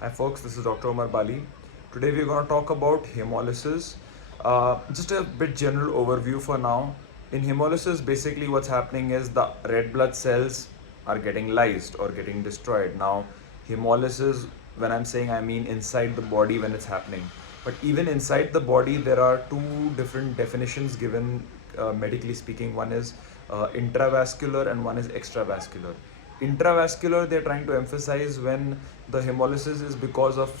Hi folks, this is Dr. Omar Bali. Today we're going to talk about hemolysis. Just a bit general overview for now. In hemolysis, basically what's happening is the red blood cells are getting lysed or getting destroyed. Now, hemolysis, when I'm saying I mean inside the body when it's happening. But even inside the body, there are two different definitions given medically speaking. One is intravascular and one is extravascular. Intravascular, they're trying to emphasize when the hemolysis is because of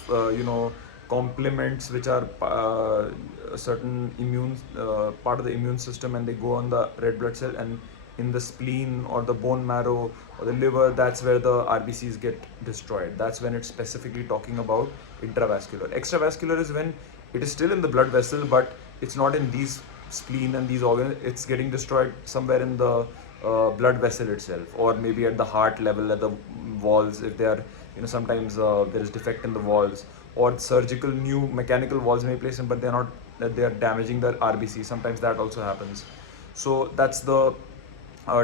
complements which are a certain immune part of the immune system, and they go on the red blood cell, and in the spleen or the bone marrow or the liver, that's where the RBCs get destroyed. That's when it's specifically talking about intravascular. Extravascular is when it is still in the blood vessel, but it's not in these spleen and these organs. It's getting destroyed somewhere in the blood vessel itself, or maybe at the heart level, at the walls, if they are, sometimes there is defect in the walls, or surgical new mechanical walls may be placed in, but they're not, that they are damaging the RBC. Sometimes that also happens. So that's the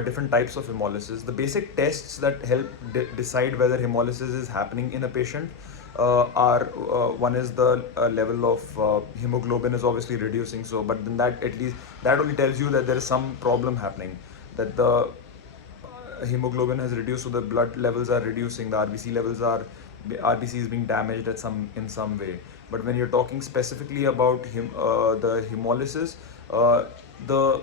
different types of hemolysis. The basic tests that help decide whether hemolysis is happening in a patient are one is the level of hemoglobin is obviously reducing. So, but then that, at least that only tells you that there is some problem happening, that the hemoglobin has reduced, so the blood levels are reducing, the RBC is being damaged at in some way. But when you're talking specifically about the hemolysis, the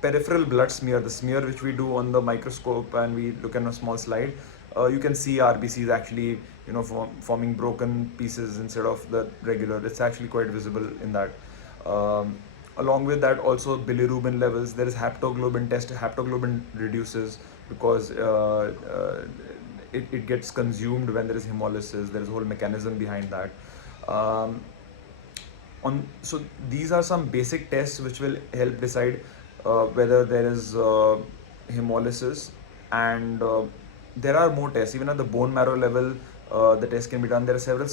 peripheral blood smear, the smear which we do on the microscope and we look at a small slide, you can see RBCs actually, forming broken pieces instead of the regular. It's actually quite visible in that. Along with that, also bilirubin levels. There is haptoglobin test. Haptoglobin reduces because it gets consumed when there is hemolysis. There is a whole mechanism behind that. So these are some basic tests which will help decide whether there is hemolysis, and there are more tests even at the bone marrow level. The test can be done. There are several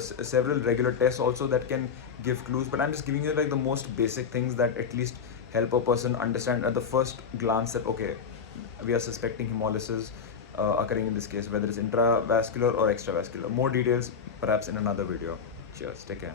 several regular tests also that can give clues, but I'm just giving you like the most basic things that at least help a person understand at the first glance that okay, we are suspecting hemolysis occurring in this case, whether it's intravascular or extravascular. More details perhaps in another video. Cheers, take care.